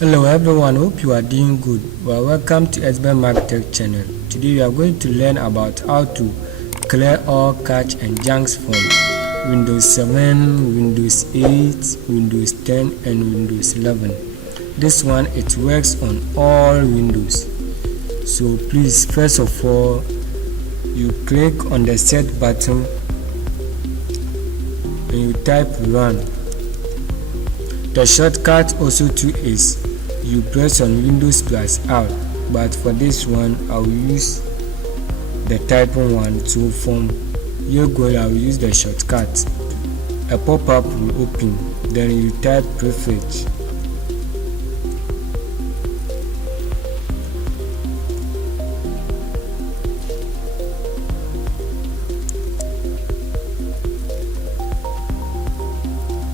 Hello everyone, hope you are doing good. Well, welcome to ESSBENMARK Tech channel. Today we are going to learn about how to clear all cache and junks from Windows 7, Windows 8, Windows 10 and Windows 11. This one, it works on all Windows. So please, first of all, you click on the set button and you type run. The shortcut also too is you press on Windows plus R, but for this one I will use the typing one. So from here going I will use the shortcut. A pop-up will open, then you type prefetch.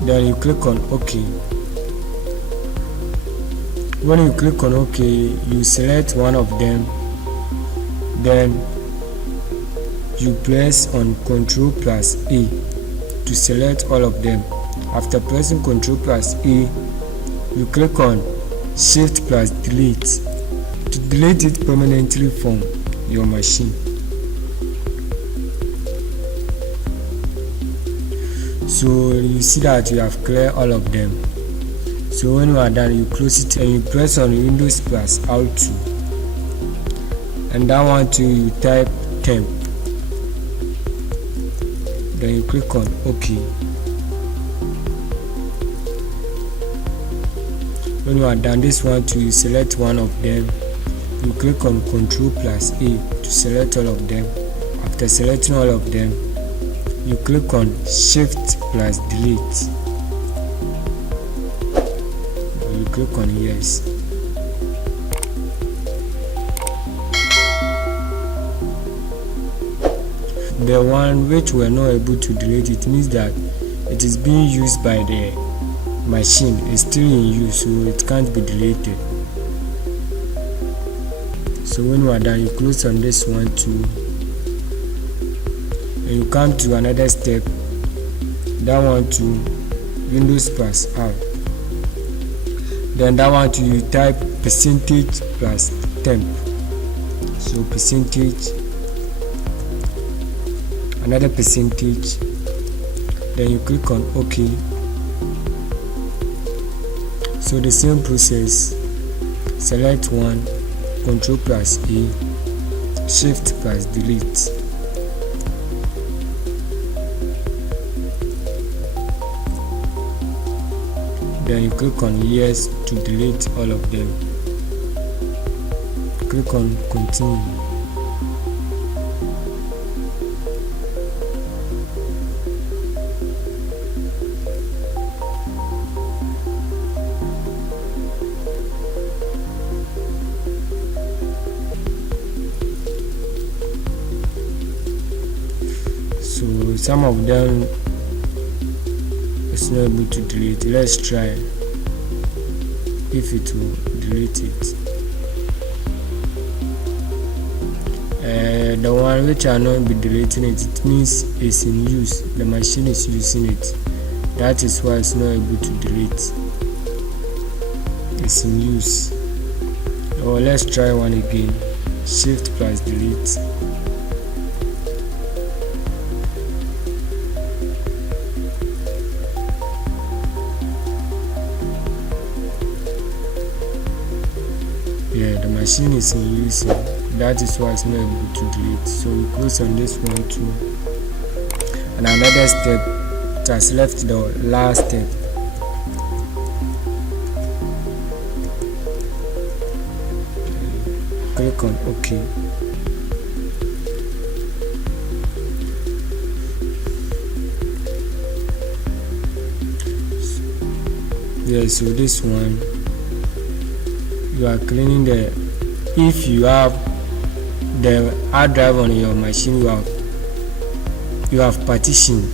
Then you click on OK. When you click on OK, you select one of them, then you press on Ctrl plus A to select all of them. After pressing Ctrl plus A, you click on Shift plus Delete to delete it permanently from your machine. So you see that you have cleared all of them. So when you are done, you close it and you press on Windows plus R2, and that one too you type temp. Then you click on OK. When you are done, this one too you select one of them. You click on Ctrl plus A to select all of them. After selecting all of them, you click on Shift plus Delete. You click on Yes. The one which we are not able to delete, it means that it is being used by the machine. It's still in use, so it can't be deleted. So when you are done, you close on this one too. And you come to another step, that one to Windows plus R. Then that one to you type percentage plus temp. So percentage, another percentage, then you click on OK. So the same process, select one, Ctrl plus A, Shift plus Delete. Then you click on Yes to delete all of them. Click on Continue. So some of them it's not able to delete. Let's try if it will delete it. The one which are not be deleting it, it means it's in use. The machine is using it. That is why it's not able to delete. It's in use. Or let's try one again. Shift plus Delete. Yeah, the machine is in use. That is why it's not able to delete. So we close on this one too. And another step, it has left the last step. Click on OK. Yeah, so this one, you are cleaning the, if you have the hard drive on your machine, you have partitioned,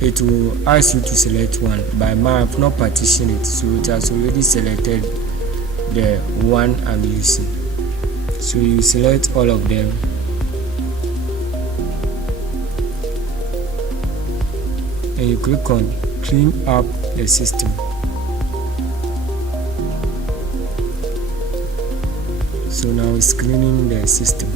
it will ask you to select one. By mine, I have not partitioned it, so it has already selected the one I'm using. So you select all of them, and you click on Clean Up the System. So now it's cleaning the system.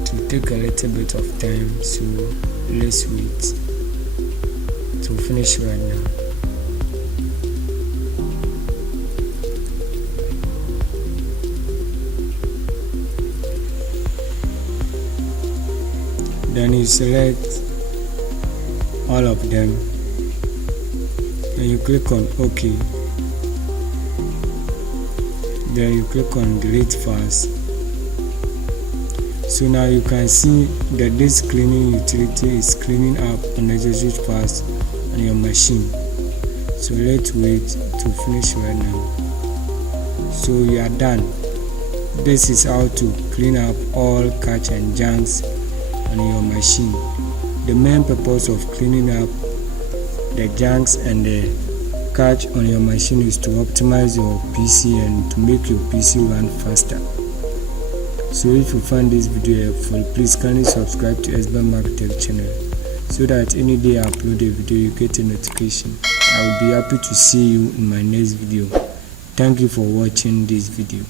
It will take a little bit of time, so let's wait to finish right now. Then you select all of them and you click on OK. Then you click on delete files. So now you can see that this cleaning utility is cleaning up unnecessary files on your machine. So let's wait to finish right now. So you are done. This is how to clean up all catch and junks on your machine. The main purpose of cleaning up the junks and the catch on your machine is to optimize your PC and to make your PC run faster. So if you find this video helpful, please kindly subscribe to ESSBENMARK Tech channel so that any day I upload a video you get a notification. I will be happy to see you in my next video. Thank you for watching this video.